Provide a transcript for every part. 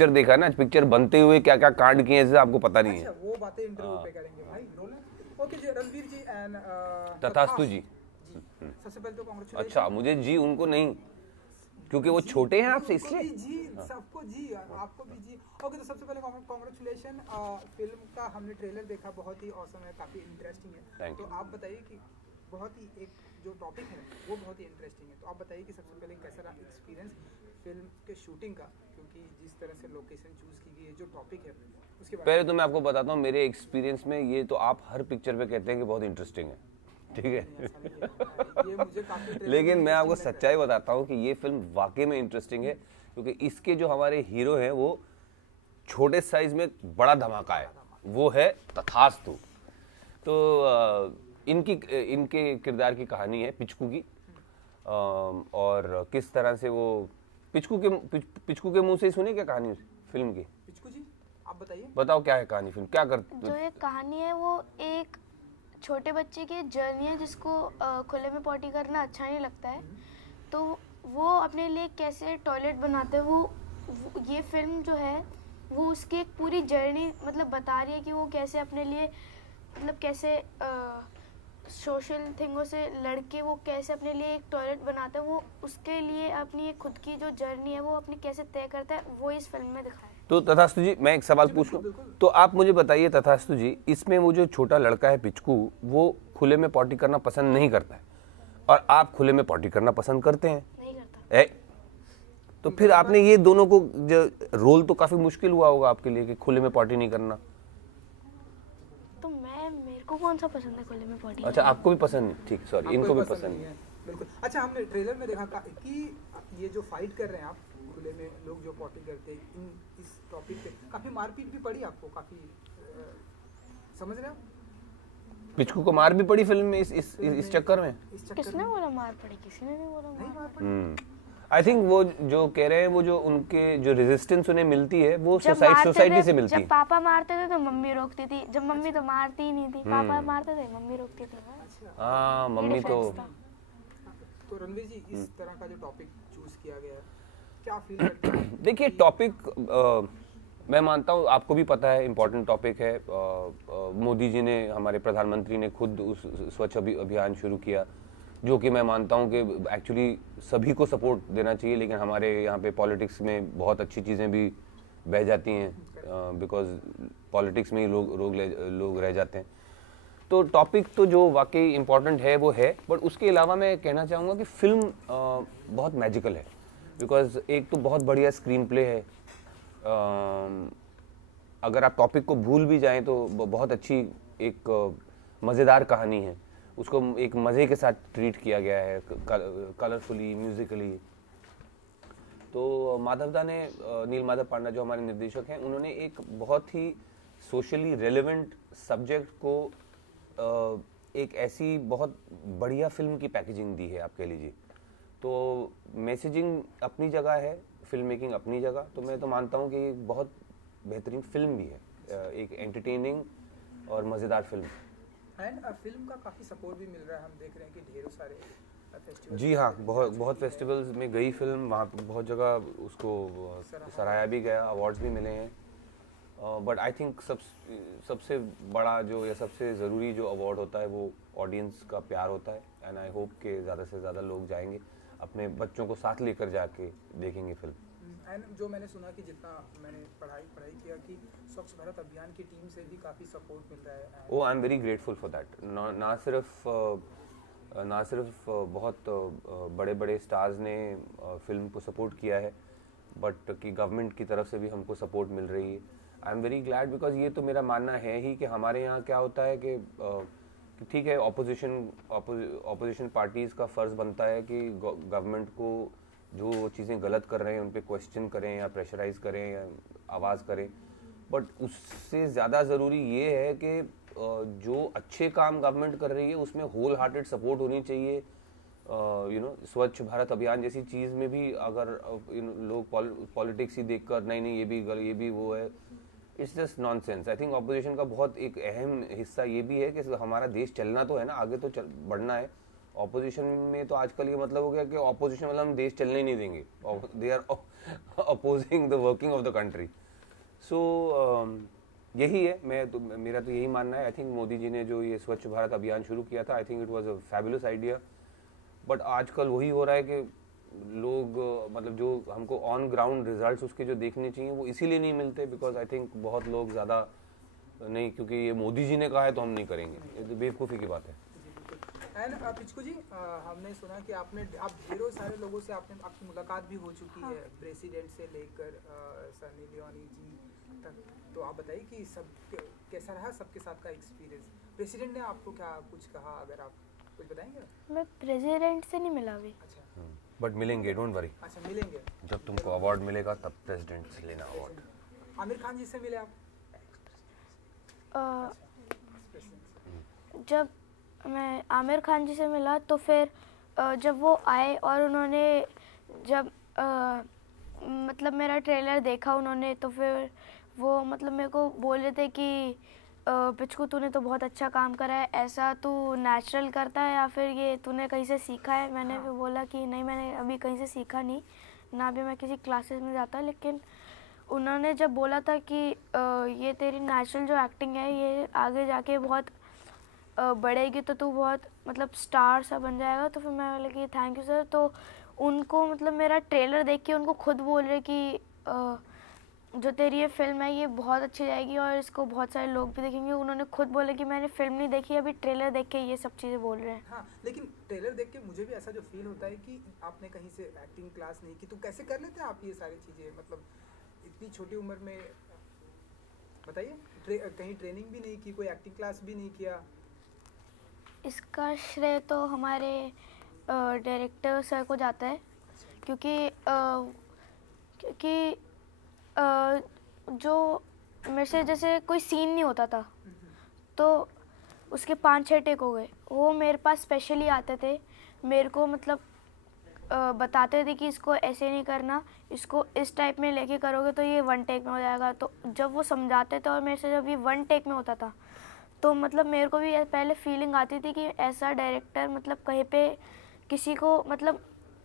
Picture देखा ना, picture बनते हुए क्या क्या कांड किए हैं आपको पता नहीं है। अच्छा, वो बातें इंटरव्यू पे करेंगे भाई। Role okay ji. Ranveer ji and Tathastu ji. सबसे पहले तो कांग्रेचुलेशन। अच्छा, मुझे जी उनको नहीं, क्योंकि वो छोटे हैं आपसे इसलिए। जी सबको जी, आपको भी जी। ओके, तो सबसे पहले कांग्रेचुलेशन। फिल्म का हमने ट्रेलर देखा, बहुत ही ऑसम है, काफी इंटरेस्टिंग है। तो आप बताइए कि बहुत ही एक जो टॉपिक है वो बहुत ही इंटरेस्टिंग है, तो आप बताइए कि सबसे पहले कैसा रहा एक्सपीरियंस फिल्म के शूटिंग का, क्योंकि जिस तरह से लोकेशन चूज की गई है, जो टॉपिक है उसके बारे में। पहले तो मैं आपको बताता हूँ मेरे एक्सपीरियंस में, ये तो आप हर पिक्चर पे कहते हैं कि बहुत इंटरेस्टिंग है, ठीक है। ये मुझे काफी लेकिन मैं आपको सच्चाई बताता हूँ कि ये फिल्म वाकई में इंटरेस्टिंग है, क्योंकि इसके जो हमारे हीरो हैं वो छोटे साइज में बड़ा धमाका है, वो है तथास्तु। तो इनके किरदार की कहानी है पिचकू की, और किस तरह से वो पिचकू के मुंह से ही सुनी क्या कहानी फिल्म की? पिचकू जी आप बताइए, बताओ क्या है कहानी फिल्म, क्या कर जो ये कहानी है वो एक छोटे बच्चे की जर्नी है जिसको खुले में पॉटी करना अच्छा नहीं लगता है, तो वो अपने लिए कैसे टॉयलेट बनाते हैं, वो ये फिल्म जो है वो उसकी एक पूरी जर्नी मतलब बता रही है कि वो कैसे अपने लिए मतलब कैसे सोशल थिंगों से लड़के वो कैसे अपने लिए एक टॉयलेट बनाता है, वो उसके लिए अपनी एक खुद की जो जर्नी है वो अपनी कैसे तय करता है, वो इस फिल्म में दिखाया है। तो तथास्तु जी, मैं एक सवाल पूछ लूं, तो आप मुझे बताइए तथास्तु जी, इसमें वो जो छोटा लड़का है पिचकू, वो खुले में पॉटी करना पसंद नहीं करता है, और आप खुले में पॉटी करना पसंद करते हैं? नहीं करता। तो फिर आपने ये दोनों को रोल तो काफी मुश्किल हुआ होगा आपके लिए कि खुले में पॉटी नहीं करना। तो मेरे को कौन सा पसंद है खुले में पॉटी? अच्छा, आपको भी पसंद नहीं, ठीक, सॉरी, इनको भी पसंद नहीं है। बिल्कुल। अच्छा, हमने ट्रेलर में देखा कि ये जो फाइट कर रहे हैं आप खुले में, लोग जो पॉटी करते हैं, इस टॉपिक पे काफी मारपीट भी पड़ी आपको, काफी समझ रहे हो? पिचकू को मार भी पड़ी फिल्म में इस चक्कर में? किसने बोला मार पड़ी? किसी ने नहीं बोला मार पड़ी। आई थिंक वो जो कह रहे हैं, वो जो उनके जो रेजिस्टेंस उन्हें मिलती है वो सोसाइटी से मिलती है। जब पापा मारते थे तो मम्मी रोकती थी, जब मम्मी तो मारती ही नहीं थी, पापा मारते थे मम्मी रोकती थी। हाँ, मम्मी तो रणवीर जी, इस तरह का जो टॉपिक चूज किया गया है, क्या फील करते हैं? देखिए, टॉपिक मैं मानता हूँ आपको भी पता है, इम्पोर्टेंट टॉपिक है। मोदी जी ने, हमारे प्रधानमंत्री ने खुद उस स्वच्छ अभियान शुरू किया, जो कि मैं मानता हूँ कि एक्चुअली सभी को सपोर्ट देना चाहिए, लेकिन हमारे यहाँ पे पॉलिटिक्स में बहुत अच्छी चीज़ें भी बह जाती हैं, बिकॉज पॉलिटिक्स में ही लोग रह जाते हैं। तो टॉपिक तो जो वाकई इम्पोर्टेंट है वो है, बट उसके अलावा मैं कहना चाहूँगा कि फिल्म बहुत मैजिकल है, बिकॉज एक तो बहुत बढ़िया स्क्रीन प्ले है। अगर आप टॉपिक को भूल भी जाएं तो बहुत अच्छी एक मज़ेदार कहानी है, उसको एक मज़े के साथ ट्रीट किया गया है, कलरफुली, म्यूजिकली। तो माधवदा ने, नील माधव पांडा जो हमारे निर्देशक हैं, उन्होंने एक बहुत ही सोशली रेलेवेंट सब्जेक्ट को एक ऐसी बहुत बढ़िया फिल्म की पैकेजिंग दी है, आप कह लीजिए। तो मैसेजिंग अपनी जगह है, फिल्म मेकिंग अपनी जगह, तो मैं तो मानता हूँ कि एक बहुत बेहतरीन फिल्म भी है, एक एंटरटेनिंग और मज़ेदार फिल्म। एंड फिल्म का काफ़ी सपोर्ट भी मिल रहा है, हम देख रहे हैं कि ढेरों सारे फेस्टिवल। जी हाँ, बहुत फेस्टिवल्स में गई फिल्म, वहाँ पे बहुत जगह उसको सराहा भी गया, अवार्ड्स भी मिले हैं। बट आई थिंक सबसे बड़ा जो या सबसे ज़रूरी जो अवार्ड होता है वो ऑडियंस का प्यार होता है, एंड आई होप कि ज़्यादा से ज़्यादा लोग जाएंगे, अपने बच्चों को साथ लेकर जाके देखेंगे फिल्म। एंड जो मैंने सुना कि जितना मैंने पढ़ाई किया कि स्वच्छ भारत अभियान की टीम से भी काफ़ी सपोर्ट मिल रहा है। Oh, I am very grateful for that. ना सिर्फ बहुत बड़े बड़े स्टार्स ने फिल्म को सपोर्ट किया है, बट कि गवर्नमेंट की तरफ से भी हमको सपोर्ट मिल रही है। आई एम वेरी ग्लैड, बिकॉज ये तो मेरा मानना है ही कि हमारे यहाँ क्या होता है कि ठीक है, ऑपोजिशन पार्टीज़ का फ़र्ज़ बनता है कि गवर्नमेंट को जो चीज़ें गलत कर रहे हैं उन पे क्वेश्चन करें या प्रेशराइज करें या आवाज़ करें, बट उससे ज़्यादा ज़रूरी ये है कि जो अच्छे काम गवर्नमेंट कर रही है उसमें होल हार्टेड सपोर्ट होनी चाहिए। स्वच्छ भारत अभियान जैसी चीज़ में भी अगर लोग पॉलिटिक्स ही देखकर नहीं ये भी वो है, it's just nonsense. I think opposition का बहुत एक अहम हिस्सा ये भी है कि हमारा देश चलना तो है ना, आगे तो बढ़ना है, ऑपोजिशन में तो आजकल ये मतलब हो गया कि ऑपोजिशन मतलब हम देश चलने ही नहीं देंगे, they are opposing the working of the country. So यही है, मेरा तो यही मानना है। आई थिंक मोदी जी ने जो ये स्वच्छ भारत अभियान शुरू किया था, I think it was a fabulous idea, but आजकल वही हो रहा है कि लोग मतलब जो हमको ऑन ग्राउंड रिजल्ट्स उसके जो देखने चाहिए वो इसीलिए नहीं मिलते, बिकॉज आई थिंक बहुत लोग ज़्यादा नहीं, क्योंकि ये मोदी जी ने कहा है तो हम नहीं करेंगे, ये तो बेवकूफ़ी की बात है। एंड पिचकू जी, हमने सुना कि आप ढेरों सारे लोगों से आपकी मुलाकात भी हो चुकी है, प्रेसिडेंट से लेकर सनी लियोनी जी तक, तो आप बताइए कि कैसा रहा सबके साथ का एक्सपीरियंस? प्रेसिडेंट ने आपको क्या कुछ कहा, अगर आप कुछ बताएंगे? मैं प्रेसिडेंट से नहीं मिला अभी। अच्छा, बट मिलेंगे, डोंट वरी। अच्छा, मिलेंगे जब तुमको अवार्ड मिलेगा तब प्रेसिडेंट से लेना अवार्ड। आमिर खान जी से मिले आप? जब मैं आमिर खान जी से मिला तो फिर जब वो आए और उन्होंने जब मतलब मेरा ट्रेलर देखा उन्होंने, तो फिर वो मतलब मेरे को बोल रहे थे कि पिचकू तूने तो बहुत अच्छा काम करा है, ऐसा तू नेचुरल करता है या फिर ये तूने कहीं से सीखा है? मैंने फिर बोला कि नहीं, मैंने अभी कहीं से सीखा नहीं, ना अभी मैं किसी क्लासेस में जाता। लेकिन उन्होंने जब बोला था कि ये तेरी नेचुरल जो एक्टिंग है ये आगे जाके बहुत बढ़ेगी, तो तू बहुत मतलब स्टार सा बन जाएगा। तो फिर मैं बोला कि थैंक यू सर। तो उनको मतलब मेरा ट्रेलर देख के उनको खुद बोल रहे कि जो तेरी ये फिल्म है ये बहुत अच्छी जाएगी और इसको बहुत सारे लोग भी देखेंगे। उन्होंने खुद बोले कि मैंने फिल्म नहीं देखी, अभी ट्रेलर देख के ये सब चीज़ें बोल रहे हैं। हाँ, लेकिन ट्रेलर देख के मुझे भी ऐसा जो फील होता है कि आपने कहीं से एक्टिंग क्लास नहीं की, तो कैसे कर लेते हैं आप ये सारी चीज़ें, मतलब इतनी छोटी उम्र में? बताइए, कहीं ट्रेनिंग भी नहीं की, कोई एक्टिंग क्लास भी नहीं किया? इसका श्रेय तो हमारे डायरेक्टर सर को जाता है, क्योंकि जो मेरे से जैसे कोई सीन नहीं होता था तो उसके 5-6 टेक हो गए, वो मेरे पास स्पेशली आते थे, मेरे को मतलब बताते थे कि इसको ऐसे नहीं करना, इसको इस टाइप में लेके करोगे तो ये 1 टेक में हो जाएगा। तो जब वो समझाते थे और मेरे से जब ये 1 टेक में होता था तो मतलब मेरे को भी पहले फीलिंग आती थी कि ऐसा डायरेक्टर मतलब कहीं पे किसी को मतलब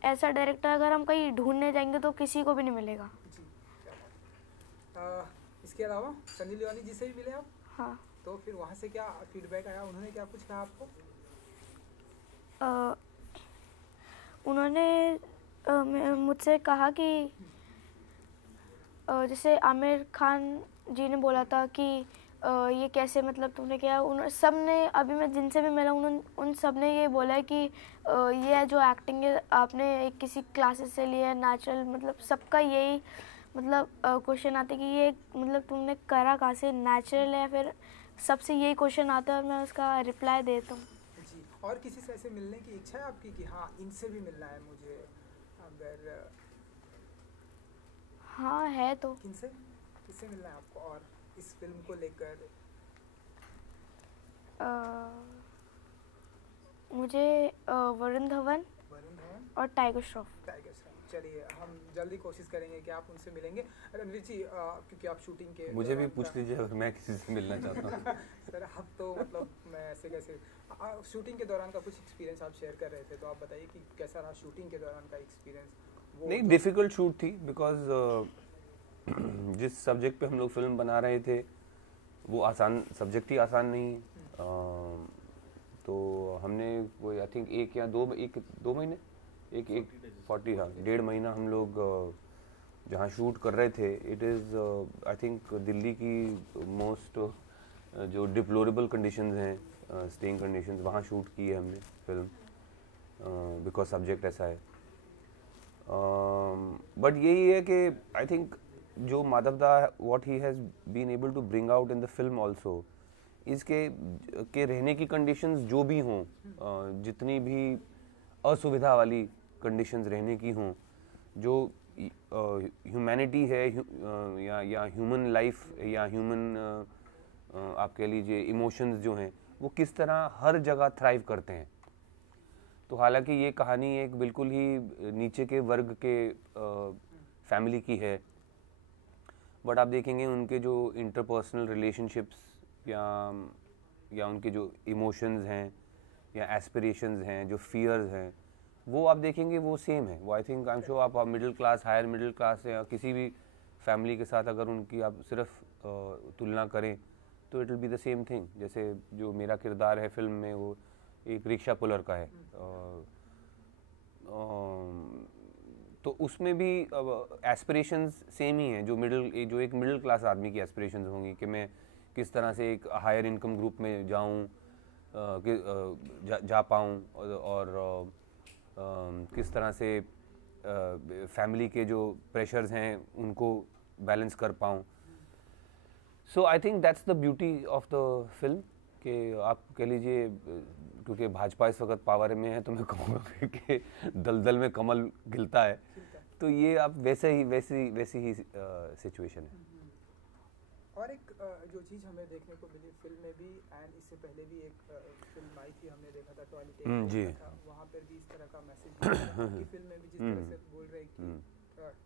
ऐसा डायरेक्टर अगर हम कहीं ढूंढने जाएंगे तो किसी को भी नहीं मिलेगा। इसके अलावा सनी लियोनी जी से भी मिले आप? हाँ। तो फिर वहाँ से क्या फीडबैक आया, उन्होंने क्या कुछ कहा आपको? उन्होंने मुझसे कहा कि जैसे आमिर खान जी ने बोला था कि ये कैसे मतलब तुमने किया, उन सब ने अभी मैं जिनसे भी मिला उन सब ने ये बोला है कि ये जो एक्टिंग है आपने एक किसी क्लासेस से लिया है, नेचुरल, मतलब सबका यही मतलब क्वेश्चन आते कि ये मतलब तुमने करा कहाँ से, नेचुरल है, फिर सबसे यही क्वेश्चन आता है और मैं उसका रिप्लाई देता हूँ। जी, और किसी से ऐसे मिलने की इच्छा है आपकी कि हाँ इनसे भी मिलना है मुझे, अगर? हाँ है। तो किससे मिलना है आपको और इस फिल्म को लेकर? मुझे वरुण धवन और टाइगर श्रॉफ। चलिए, हम जल्दी कोशिश करेंगे कि आप उनसे मिलेंगे। रणवीर जी, क्योंकि आप शूटिंग के मुझे भी पूछ लीजिए अगर मैं किसी से मिलना चाहता हूँ। सर आप तो मतलब मैं ऐसे कैसे, शूटिंग के दौरान का कुछ एक्सपीरियंस आप शेयर कर रहे थे, तो आप बताइए कि कैसा रहा शूटिंग के दौरान का एक्सपीरियंस? नहीं, डिफ़िकल्ट शूट थी, बिकॉज जिस सब्जेक्ट पे हम लोग फिल्म बना रहे थे वो आसान सब्जेक्ट ही आसान नहीं। तो हमने कोई आई थिंक 1 या 2 महीने 1.5 महीना हम लोग जहाँ शूट कर रहे थे, it is I think Delhi की मोस्ट जो डिप्लोरेबल कंडीशंस हैं, स्टेइंग कंडीशंस, वहाँ शूट की है हमने फिल्म, बिकॉज सब्जेक्ट ऐसा है। बट यही है कि आई थिंक जो Madhav da what he has been able to bring out in the film also, इसके रहने की कंडीशंस जो भी हों, जितनी भी असुविधा वाली कंडीशंस रहने की हों, जो ह्यूमैनिटी है या ह्यूमन लाइफ या ह्यूमन आप कह लीजिए इमोशंस जो हैं, वो किस तरह हर जगह थ्राइव करते हैं। तो हालांकि ये कहानी एक बिल्कुल ही नीचे के वर्ग के फैमिली की है, बट आप देखेंगे उनके जो इंटरपर्सनल रिलेशनशिप्स या उनके जो इमोशंस हैं या एस्पिरेशंस हैं, जो फियर्स हैं, वो आप देखेंगे वो सेम है। वो I think I am sure आप middle class, higher middle class या किसी भी फैमिली के साथ अगर उनकी आप सिर्फ तुलना करें तो it will be the same thing. जैसे जो मेरा किरदार है फिल्म में वो एक रिक्शा पुलर का है, तो उसमें भी एस्पिरेशंस सेम ही हैं, जो एक मिडिल क्लास आदमी की एस्पिरेशंस होंगी कि मैं किस तरह से एक हायर इनकम ग्रुप में जाऊं, जा पाऊं और किस तरह से फैमिली के जो प्रेशर्स हैं उनको बैलेंस कर पाऊं। So I think that's the beauty of the film कि आप कह लीजिए, क्योंकि भाजपा इस वक्त पावर में है तो मैं कहूँगा कि दलदल में कमल खिलता है, तो ये आप वैसी ही सिचुएशन है। और एक जो चीज़ हमें देखने को मिली फिल्म में भी, एंड इससे पहले भी एक फिल्म आई थी, हमने देखा था टॉयलेट जी, था, वहाँ पर भी इस तरह का मैसेज की फिल्म में भी जिस तरह से बोल रहे कि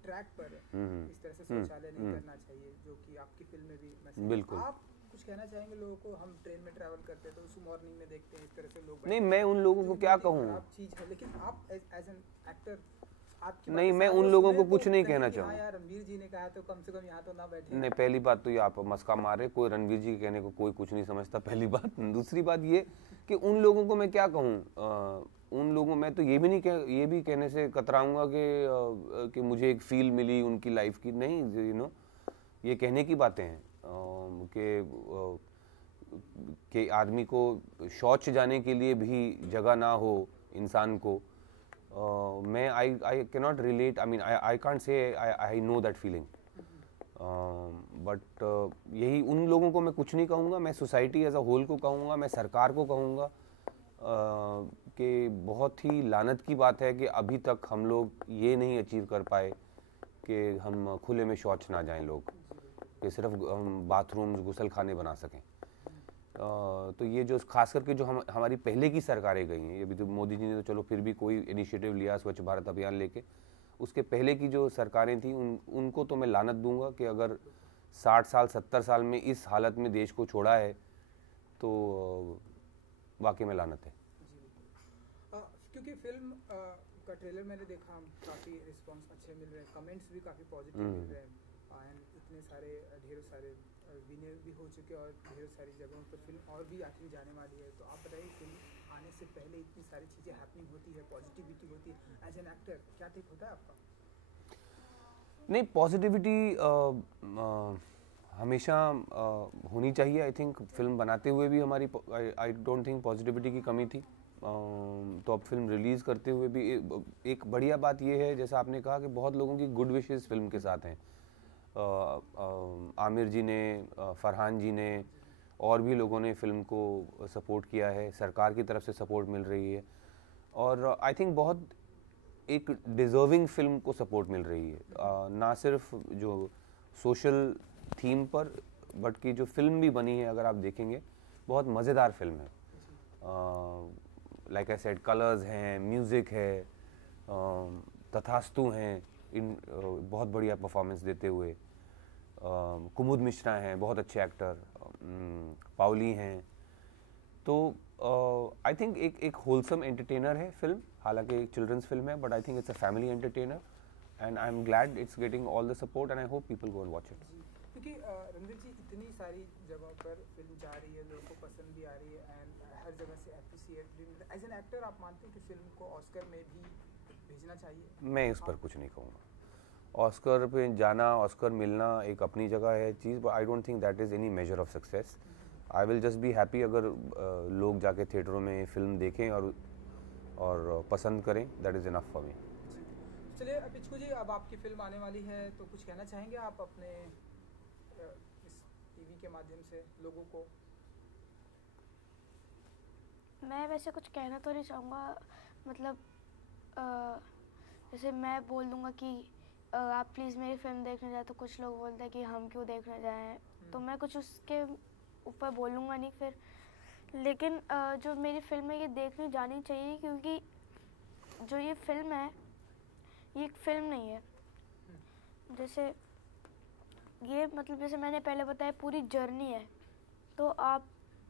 ट्रैक पर इस तरह से शौचालय नहीं करना चाहिए, जो कि आपकी फिल्म में भी मैसेज। बिल्कुल। आप कुछ कहना चाहेंगे लोगों को? हम ट्रेन में ट्रैवल करते तो उस मॉर्निंग में देखते हैं इस तरह से लोग, नहीं मैं उन लोगों को क्या कहूँ, चीज़ है, लेकिन आप एज एन एक्टर नहीं मैं उन लोगों को कुछ नहीं कहना चाहूँगा। यार रणवीर जी ने कहा तो कम से कम यहाँ तो ना बैठे। नहीं, पहली बात तो ये आप मस्का मारे, कोई रणवीर जी के कहने को कोई कुछ नहीं समझता, पहली बात। दूसरी बात ये कि उन लोगों को मैं क्या कहूँ, उन लोगों मैं तो ये भी कहने से कतराऊंगा कि मुझे एक फील मिली उनकी लाइफ की। नहीं, ये कहने की बातें हैं कि आदमी को शौच जाने के लिए भी जगह ना हो इंसान को। मैं I cannot relate, I mean I can't say I know that feeling, but यही उन लोगों को मैं कुछ नहीं कहूँगा, मैं सोसाइटी एज अ होल को कहूँगा, मैं सरकार को कहूँगा कि बहुत ही लानत की बात है कि अभी तक हम लोग ये नहीं अचीव कर पाए कि हम खुले में शौच ना जाएं लोग, कि सिर्फ बाथरूम गुसल खाने बना सकें। तो ये जो खास करके जो हमारी पहले की सरकारें गई हैं, अभी तो मोदी जी ने तो चलो फिर भी कोई इनिशिएटिव लिया स्वच्छ भारत अभियान लेके, उसके पहले की जो सरकारें थी उनको तो मैं लानत दूंगा कि अगर 60 साल 70 साल में इस हालत में देश को छोड़ा है तो वाकई में लानत है। क्योंकि फिल्म का ट्रेलर मैंने देखा, काफ़ी रिस्पांस अच्छे मिल रहे हैं, कमेंट्स भी काफ़ी पॉजिटिव मिल रहे हैं, एंड इतने सारे ढेरों सारे विनर भी हो चुके और ढेरों सारी जगहों पर फिल्म और भी आखिर जाने वाली है। तो आप बताइए, फिल्म आने से पहले इतनी सारी चीज़ें हैपनिंग होती है, पॉजिटिविटी होती है, एज एन एक्टर क्या टेक होता है आपका? नहीं, पॉजिटिविटी हमेशा होनी चाहिए। आई थिंक फिल्म बनाते हुए भी हमारी आई डोंट थिंक पॉजिटिविटी की कमी थी। तो अब फिल्म रिलीज़ करते हुए भी एक बढ़िया बात यह है, जैसा आपने कहा कि बहुत लोगों की गुड विशेस फिल्म के साथ हैं। आमिर जी ने, फरहान जी ने, और भी लोगों ने फिल्म को सपोर्ट किया है, सरकार की तरफ से सपोर्ट मिल रही है, और आई थिंक बहुत एक डिज़र्विंग फिल्म को सपोर्ट मिल रही है। ना सिर्फ जो सोशल थीम पर, बट की जो फिल्म भी बनी है, अगर आप देखेंगे बहुत मज़ेदार फिल्म है। लाइक आई सेड, कलर्स हैं, म्यूज़िक है, तथास्तु हैं इन बहुत बढ़िया परफॉर्मेंस देते हुए। कुमुद मिश्रा हैं, बहुत अच्छे एक्टर, पाउली हैं। तो आई थिंक एक होलसम एंटरटेनर है फिल्म, हालांकि एक चिल्ड्रंस फिल्म है, but I think it's a family entertainer, and I am glad it's getting all the support, and I hope people go and watch it. क्योंकि रणवीर जी, इतनी सारी जगहों पर फिल्म जा रही है, लोगों को पसंद भी आ रही है, एंड हर जगह से एप्रिसिएट भी मिल रहा है। एज एन एक्टर आप मानते हैं कि फिल्म को ऑस्कर में भी भेजना चाहिए? मैं इस पर कुछ नहीं कहूँगा। ऑस्कर पे जाना, ऑस्कर मिलना एक अपनी जगह है चीज़, but I don't think that is any measure of success. I will just be happy अगर लोग जाके थिएटरों में फिल्म देखें और पसंद करें, that is enough for me. चलिए पिचकू जी, अब आपकी फिल्म आने वाली है, तो कुछ कहना चाहेंगे आप अपने इस टीवी के माध्यम से लोगों को? मैं वैसे कुछ कहना तो नहीं चाहूँगा, मतलब जैसे मैं बोल दूँगा कि आप प्लीज़ मेरी फिल्म देखने जाए, तो कुछ लोग बोलते हैं कि हम क्यों देखने जाएं, तो मैं कुछ उसके ऊपर बोलूँगा नहीं फिर। लेकिन जो मेरी फिल्म है ये देखने जानी चाहिए, क्योंकि जो ये फिल्म है ये एक फिल्म नहीं है। जैसे ये, मतलब जैसे मैंने पहले बताया, पूरी जर्नी है, तो आप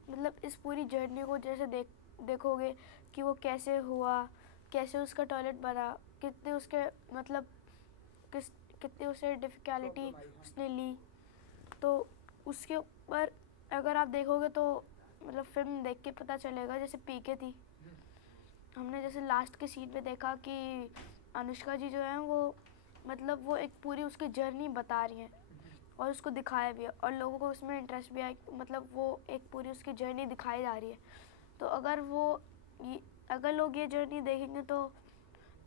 मतलब इस पूरी जर्नी को जैसे देखोगे कि वो कैसे हुआ, कैसे उसका टॉयलेट बना, कितने उसके मतलब कितनी उसे डिफ़िकल्टी उसने ली, तो उसके ऊपर अगर आप देखोगे तो मतलब फिल्म देख के पता चलेगा। जैसे पीके थी, हमने जैसे लास्ट के सीन में देखा कि अनुष्का जी जो हैं वो मतलब वो एक पूरी उसकी जर्नी बता रही हैं और उसको दिखाया भी है और लोगों को उसमें इंटरेस्ट भी आया, मतलब वो एक पूरी उसकी जर्नी दिखाई जा रही है। तो अगर लोग ये जर्नी देखेंगे तो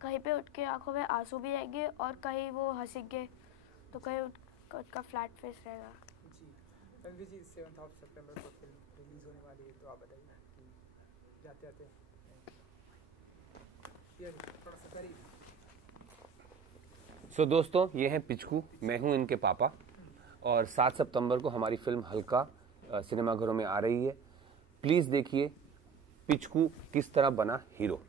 कहीं पे उठ के आंखों में आंसू भी आएंगे और कहीं वो हंसेंगे, तो कहीं उनका फ्लैट फेस रहेगा। जी रणवीर जी, 7 सितंबर को फिल्म रिलीज होने वाली है, तो आप बताइए कि जाते आते थोड़ा सा करीब। सो दोस्तों, ये हैं पिचकू, मैं हूं इनके पापा, और 7 सितंबर को हमारी फिल्म हल्का सिनेमाघरों में आ रही है। प्लीज देखिए पिचकू किस तरह बना hero.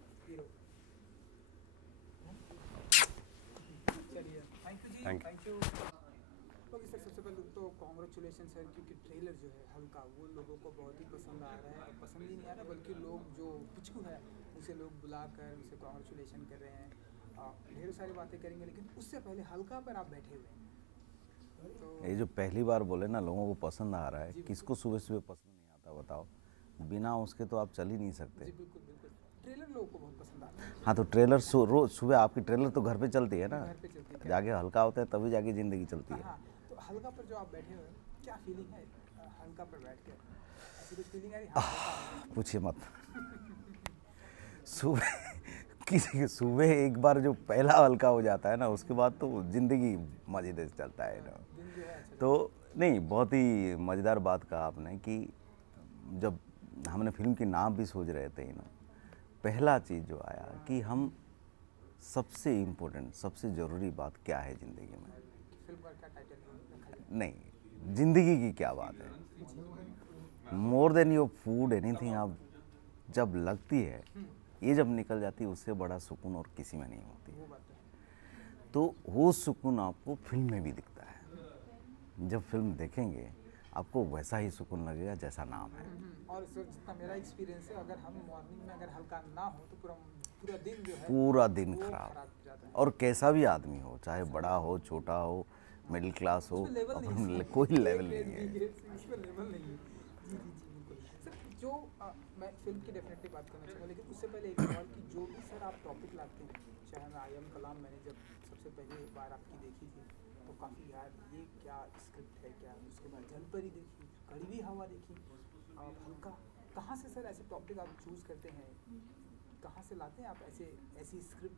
Thank you. Okay sir, सबसे पहले तो कॉन्ग्रेचुलेशन सर, क्योंकि ट्रेलर जो है हल्का वो लोगों को बहुत ही पसंद आ रहा है, और पसंद ही नहीं आ रहा बल्कि लोग जो पिचकू है उसे लोग बुलाकर उसे कॉन्ग्रेचुलेशन कर रहे हैं, ढेर सारी बातें करेंगे। लेकिन उससे पहले हल्का पर आप बैठे हुए हैं, तो ये जो पहली बार बोले ना लोगों को पसंद आ रहा है, किसको सुबह सुबह पसंद नहीं आता बताओ? बिना उसके तो आप चल ही नहीं सकते। जी बिल्कुल बिल्कुल, ट्रेलर लोगों को बहुत पसंद आता है। हाँ, तो ट्रेलर रोज सुबह आपकी ट्रेलर तो घर पे चलती है ना, घर पे चलती है, जाके हल्का होता है तभी जाके ज़िंदगी चलती है। हाँ, तो हल्का पर जो आप बैठे हुए हैं, क्या फीलिंग है हल्का पर बैठ कर? ऐसी कुछ फीलिंग आ रही है? पूछिए मत। सुबह किसी सुबह एक बार जो पहला हल्का हो जाता है ना, उसके बाद तो ज़िंदगी मज़ेदार चलता है ना। दिन जो है अच्छा। तो नहीं, बहुत ही मज़ेदार बात कहा आपने कि जब हमने फिल्म के नाम भी सोच रहे थे ना, पहला चीज़ जो आया कि हम सबसे इम्पोर्टेंट, सबसे ज़रूरी बात क्या है ज़िंदगी में? फिल्म का क्या टाइटल रखा जाए? नहीं, ज़िंदगी की क्या बात है? More than your food anything, आप जब लगती है, ये जब निकल जाती है, उससे बड़ा सुकून और किसी में नहीं होती है। वो बात है। तो वो सुकून आपको फिल्म में भी दिखता है। जब फिल्म देखेंगे आपको वैसा ही सुकून लगेगा जैसा नाम है। और सर, जितना मेरा एक्सपीरियंस है, अगर हम मॉर्निंग में अगर हल्का ना हो तो पूरा दिन जो है पूरा दिन वो खराब। खराब जाता है। और कैसा भी आदमी हो, चाहे बड़ा हो, छोटा हो, मिडिल क्लास हो, उसमें लेवल नहीं है, कोई लेवल नहीं है। उसमें लेवल नहीं है। जी जी जी बिल्कुल सर। जो मैं फिल्म की डेफिनेटली बात करना चाहूँगा, लेकिन उससे पहले एक सवाल कि जो भी सर आप टॉपिक लाते हैं, चाहे मैं आई एम कलाम, मैंने जब सबसे पहले बार आपकी देखी थी तो काफ़ी यार ये क्या स्क्रिप्ट है क्या, उसके बाद जलपरी देखी, कड़वी हवा देखी, हल्का, कहाँ से सर ऐसे टॉपिक आप चूज़ करते हैं, कहाँ से लाते हैं आप ऐसी स्क्रिप्ट,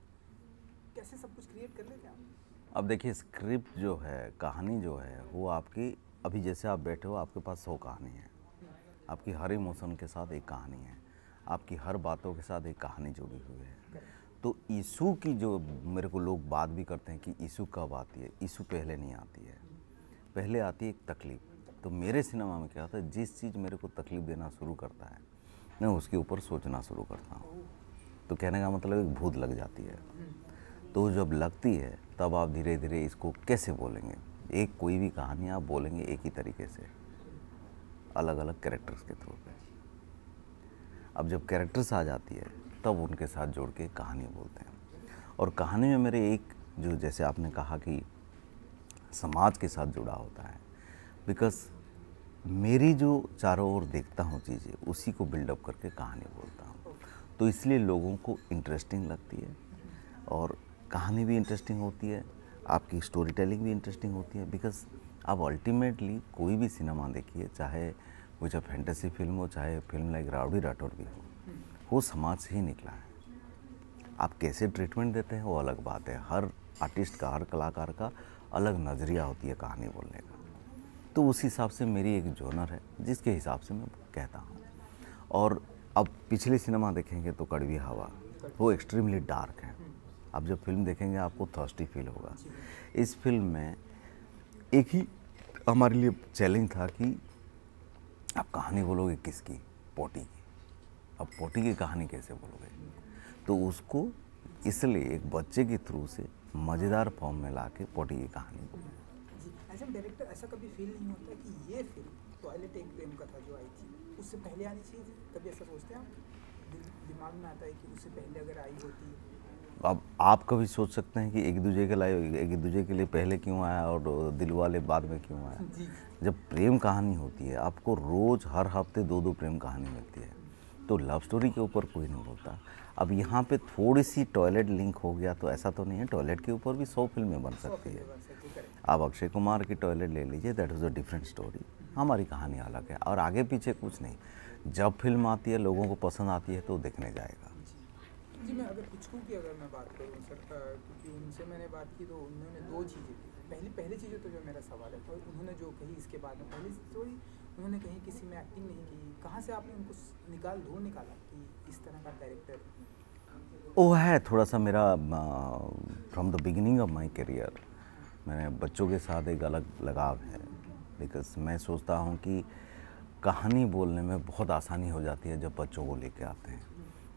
कैसे सब कुछ क्रिएट कर लेते हैं आप? अब देखिए, स्क्रिप्ट जो है, कहानी जो है, वो आपकी, अभी जैसे आप बैठे हो आपके पास 100 कहानी है, आपकी हर इमोशन के साथ एक कहानी है, आपकी हर बातों के साथ एक कहानी जुड़ी हुई है। तो इशू की जो मेरे को लोग बात भी करते हैं कि इशू कब आती है, इशू पहले नहीं आती है, पहले आती है एक तकलीफ। तो मेरे सिनेमा में क्या होता है, जिस चीज़ मेरे को तकलीफ देना शुरू करता है, मैं उसके ऊपर सोचना शुरू करता हूँ। तो कहने का मतलब एक भूत लग जाती है। तो जब लगती है तब आप धीरे धीरे इसको कैसे बोलेंगे, एक कोई भी कहानी आप बोलेंगे एक ही तरीके से, अलग अलग कैरेक्टर्स के थ्रू पे। अब जब कैरेक्टर्स आ जाती है तब उनके साथ जोड़ के कहानी बोलते हैं। और कहानी में मेरे एक जो, जैसे आपने कहा कि समाज के साथ जुड़ा होता है, बिकॉज मेरी जो चारों ओर देखता हूँ चीज़ें, उसी को बिल्डअप करके कहानी बोलता हूँ। तो इसलिए लोगों को इंटरेस्टिंग लगती है, और कहानी भी इंटरेस्टिंग होती है, आपकी स्टोरी टेलिंग भी इंटरेस्टिंग होती है। बिकॉज आप अल्टीमेटली कोई भी सिनेमा देखिए, चाहे वो जब फैंटेसी फिल्म हो, चाहे फिल्म लाइक राउडी राठौड़ भी हो, वो समाज से ही निकला है। आप कैसे ट्रीटमेंट देते हैं वो अलग बात है, हर आर्टिस्ट का, हर कलाकार का अलग नज़रिया होती है कहानी बोलने का। तो उस हिसाब से मेरी एक जॉनर है जिसके हिसाब से मैं कहता हूँ। और अब पिछले सिनेमा देखेंगे तो कड़वी हवा, वो एक्सट्रीमली डार्क है। अब जब फिल्म देखेंगे आपको थर्स्टी फील होगा। इस फिल्म में एक ही हमारे लिए चैलेंज था कि आप कहानी बोलोगे किसकी, पोटी की। अब पोटी की कहानी कैसे बोलोगे, तो उसको इसलिए एक बच्चे के थ्रू से मज़ेदार फॉर्म में ला के पोटी की कहानी बोली। जी, एज ए डायरेक्टर ऐसा कभी फील नहीं होता कि ये फिल्म टॉयलेट एक प्रेम कथा जो आई थी उससे पहले आनी चाहिए थी? कभी ऐसा सोचते हैं आप दिल दिमाग में आता है कि उससे पहले अगर आई होती? अब आप कभी सोच सकते हैं कि एक दूसरे के लिए पहले क्यों आया और दिल वाले बाद में क्यों आया? जब प्रेम कहानी होती है, आपको रोज़ हर हफ्ते 2-2 प्रेम कहानी मिलती है, तो लव स्टोरी के ऊपर कोई नहीं बोलता। अब यहाँ पे थोड़ी सी टॉयलेट लिंक हो गया तो ऐसा तो नहीं है, टॉयलेट के ऊपर भी 100 फिल्में बन सकती है। आप अक्षय कुमार की टॉयलेट ले लीजिए, that is a different story. हमारी कहानी अलग है और आगे पीछे कुछ नहीं। जब फिल्म आती है, लोगों को पसंद आती है तो देखने जाएगा। जी, मैं अगर पिछुओं की अगर मैं बात करूँ सर, क्योंकि उनसे मैंने बात की तो उन्होंने 2 चीज़ें, पहली चीज़ें तो जो मेरा सवाल है, और उन्होंने जो कही इसके बाद में, पहली स्टोरी उन्होंने कहीं किसी में एक्टिंग नहीं की, कहाँ से आपने उनको ढूंढ निकाला कि इस तरह का कैरेक्टर? वो है थोड़ा सा मेरा from the beginning of my career, मैंने बच्चों के साथ एक अलग लगाव है। बिकॉज मैं सोचता हूँ कि कहानी बोलने में बहुत आसानी हो जाती है जब बच्चों को लेके आते हैं।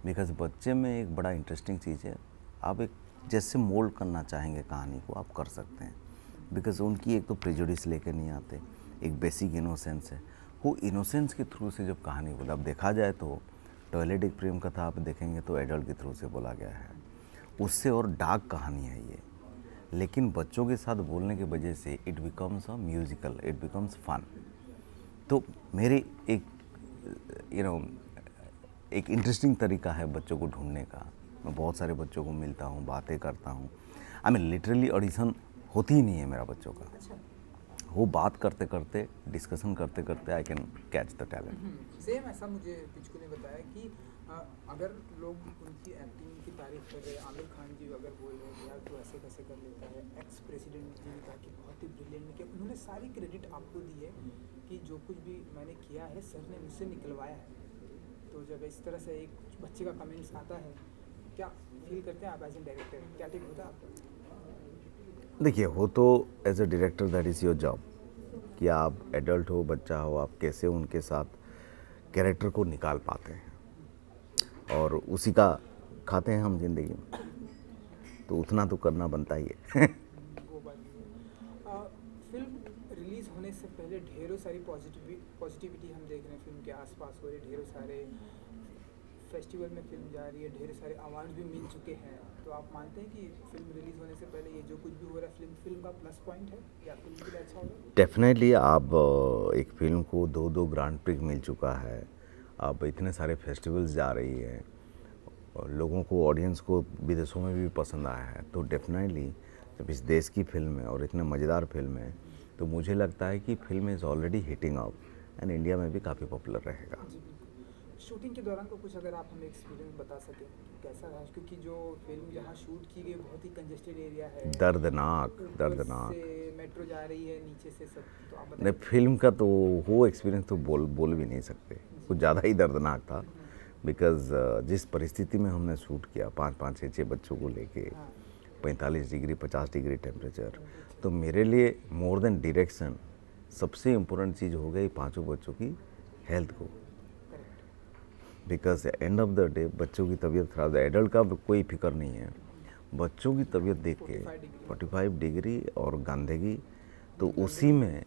बिकॉज बच्चे में एक बड़ा इंटरेस्टिंग चीज़ है, आप एक जैसे मोल्ड करना चाहेंगे कहानी को आप कर सकते हैं। बिकॉज उनकी एक तो प्रेजुडिस लेके नहीं आते, एक बेसिक इनोसेंस है। वो इनोसेंस के थ्रू से जब कहानी बोला, अब देखा जाए तो टॉयलेट एक प्रेम कथा आप देखेंगे तो एडल्ट के थ्रू से बोला गया है, उससे और डार्क कहानी है ये, लेकिन बच्चों के साथ बोलने की वजह से it becomes a musical, it becomes fun. तो मेरे एक एक इंटरेस्टिंग तरीका है बच्चों को ढूंढने का। मैं बहुत सारे बच्चों को मिलता हूँ, बातें करता हूँ। आई मीन लिटरली ऑडिशन होती ही नहीं है मेरा बच्चों का, वो बात करते करते, डिस्कशन करते करते I can catch the talent. Same ऐसा मुझे पिचकू ने बताया कि अगर लोग उनकी एक्टिंग की तारीफ कर रहे हैं, आमिर खान जी अगर बोल रहे हैं यार तो ऐसे कैसे कर लेता है, एक्स प्रेसिडेंट जी ने कहा कि बहुत ही ब्रिलियंट किया, उन्होंने सारी क्रेडिट आपको दी है कि जो कुछ भी मैंने किया है सर ने मुझसे निकलवाया है। तो जब इस तरह से एक बच्चे का कमेंट्स आता है, क्या फील करते हैं आप एज ए डायरेक्टर, क्या ठीक होता है आपको? देखिए, वो तो as a director that is your job कि आप एडल्ट हो, बच्चा हो, आप कैसे उनके साथ कैरेक्टर को निकाल पाते हैं, और उसी का खाते हैं हम जिंदगी में, तो उतना तो करना बनता ही है। वो बात भी है। फिल्म रिलीज़ होने से पहले ढेरों सारी पॉजिटिविटी हम देख रहे हैं फिल्म के आसपास हो रही, ढेरों सारे फेस्टिवल में फिल्म जा रही है, ढेर सारे अवार्ड भी मिल चुके हैं। तो आप मानते हैं कि फिल्म रिलीज़ होने से पहले ये जो कुछ भी हो रहा है फिल्म का प्लस पॉइंट है या फिल्म के लिए अच्छा होगा? डेफिनेटली। आप एक फिल्म को 2-2 ग्रांड प्रिक्स मिल चुका है, आप इतने सारे फेस्टिवल्स जा रही है, और लोगों को, ऑडियंस को विदेशों में भी पसंद आया है, तो डेफिनेटली जब इस देश की फिल्म है और इतने मज़ेदार फिल्म है, तो मुझे लगता है कि film is already hitting up and India में भी काफ़ी पॉपुलर रहेगा। शूटिंग के दौरान को कुछ अगर आप हमें एक्सपीरियंस बता सकें कैसा रहा, क्योंकि जो फिल्म जहाँ शूट की गई बहुत ही कंजेस्टेड एरिया है, दर्दनाक मेट्रो जा रही है नीचे से सब, तो आप नहीं, फिल्म का तो वो एक्सपीरियंस तो बोल भी नहीं सकते, कुछ ज़्यादा ही दर्दनाक था। बिकॉज़ जिस परिस्थिति में हमने शूट किया, 5-5, 6-6 बच्चों को लेके, 45 डिग्री 50 डिग्री टेम्परेचर, तो मेरे लिए मोर देन डायरेक्शन सबसे इम्पोर्टेंट चीज़ हो गई 5 बच्चों की हेल्थ को। Because end of the day बच्चों की तबीयत ख़राब है, एडल्ट का कोई फिक्र नहीं है, बच्चों की तबीयत देख के 45 डिग्री और गंदगी, तो उसी में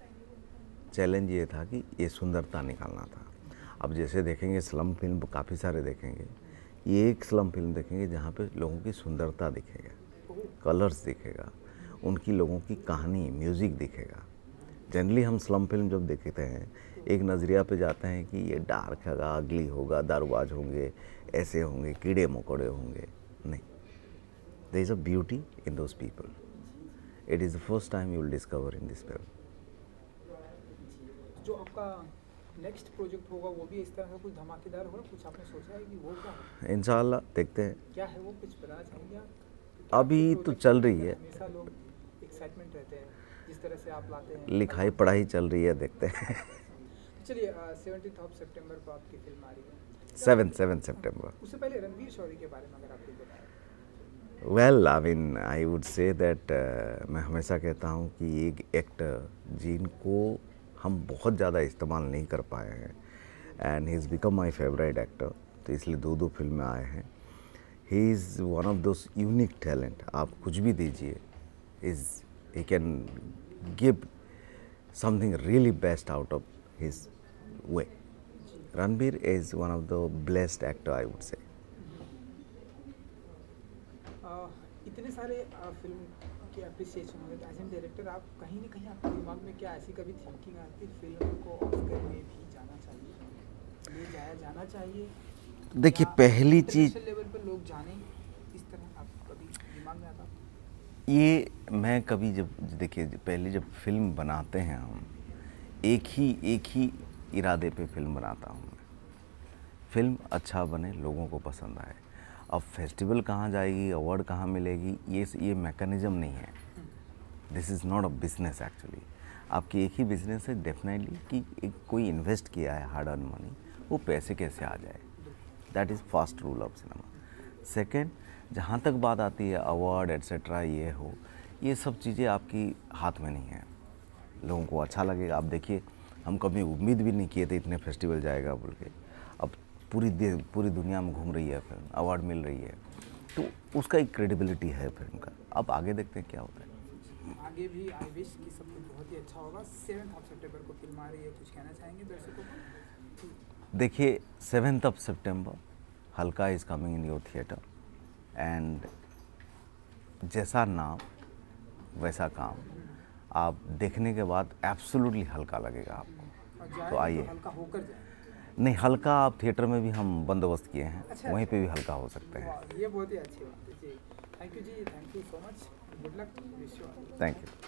चैलेंज ये था कि ये सुंदरता निकालना था। अब जैसे देखेंगे स्लम फिल्म काफ़ी सारे देखेंगे, ये एक स्लम फिल्म देखेंगे जहाँ पे लोगों की सुंदरता दिखेगा, कलर्स दिखेगा, उनकी लोगों की कहानी, म्यूज़िक दिखेगा। जनरली हम स्लम फिल्म जब देखते हैं एक नज़रिया पे जाते हैं कि ये डार्क होगा, अगली होगा, दारूबाज होंगे, ऐसे होंगे, कीड़े मकोड़े होंगे। नहीं, there is a beauty in those people. It is the first time you will discover in this film. जो आपका नेक्स्ट प्रोजेक्ट होगा वो भी इस तरह का कुछ धमाकेदार होगा, कुछ आपने सोचा है कि वो क्या है? इंशाल्लाह देखते हैं क्या है वो, कुछ पता चलेगा? अभी तो चल रही है, हमेशा लोग एक्साइटमेंट रहते हैं जिस तरह से आप लाते हैं, लिखाई पढ़ाई चल रही है, देखते हैं। चलिए 17 सितंबर को आपकी फिल्म आ रही है, 7 सितंबर। उससे पहले रणवीर शौरी के बारे में अगर आप कुछ बताएं। Well, I mean I would say that, मैं हमेशा कहता हूँ कि एक एक्टर जिनको हम बहुत ज़्यादा इस्तेमाल नहीं कर पाए हैं, and he is become my favourite actor, तो इसलिए 2 फिल्में आए हैं। He is one of those unique talent, आप कुछ भी दीजिए, he can give something really best out of his way. Ranbir is one of the blessed actor, I would say. इतने सारे फिल्म की अप्रिसिएशन हुए, एज एन डायरेक्टर आप कहीं ना कहीं आपके दिमाग में क्या ऐसी कभी थिंकिंग आती है फिल्म को ऑस्कर में भी जाना चाहिए, ले जाया जाना चाहिए? देखिए पहली चीज़ लेवल पर लोग जाने, इस तरह आप कभी दिमाग में आता? ये मैं कभी जब देखिए पहले जब फिल्म बनाते हैं हम एक ही इरादे पे फिल्म बनाता हूँ मैं, फिल्म अच्छा बने, लोगों को पसंद आए। अब फेस्टिवल कहाँ जाएगी, अवार्ड कहाँ मिलेगी, ये मैकेनिज़्म नहीं है। This is not a business actually. आपकी एक ही बिजनेस है डेफिनेटली कि एक कोई इन्वेस्ट किया है हार्ड अर्न मनी, वो पैसे कैसे आ जाए। That is first rule of cinema. Second, जहाँ तक बात आती है अवार्ड एट्सेट्रा ये हो, ये सब चीज़ें आपकी हाथ में नहीं है। लोगों को अच्छा लगेगा। आप देखिए हम कभी उम्मीद भी नहीं किए थे इतने फेस्टिवल जाएगा बोल के, अब पूरी दुनिया में घूम रही है फिल्म, अवार्ड मिल रही है, तो उसका एक क्रेडिबिलिटी है फिल्म का। अब आगे देखते हैं क्या होता है। आगे भी आई विश कि सब कुछ बहुत ही अच्छा होगा। 7 सितंबर को फिल्म आ रही है, कुछ कहना चाहेंगे दर्शकों को? देखिए 7 सितंबर हल्का is coming in your theatre and जैसा नाम वैसा काम। आप देखने के बाद एब्सोल्युटली हल्का लगेगा आपको, तो आइए। हल्का होकर जाए। नहीं, हल्का आप थिएटर में भी हम बंदोबस्त किए हैं, वहीं पे भी हल्का हो सकते हैं। ये बहुत ही अच्छी बात है जी। थैंक यू जी, thank you so much, good luck, wish you all. Thank you.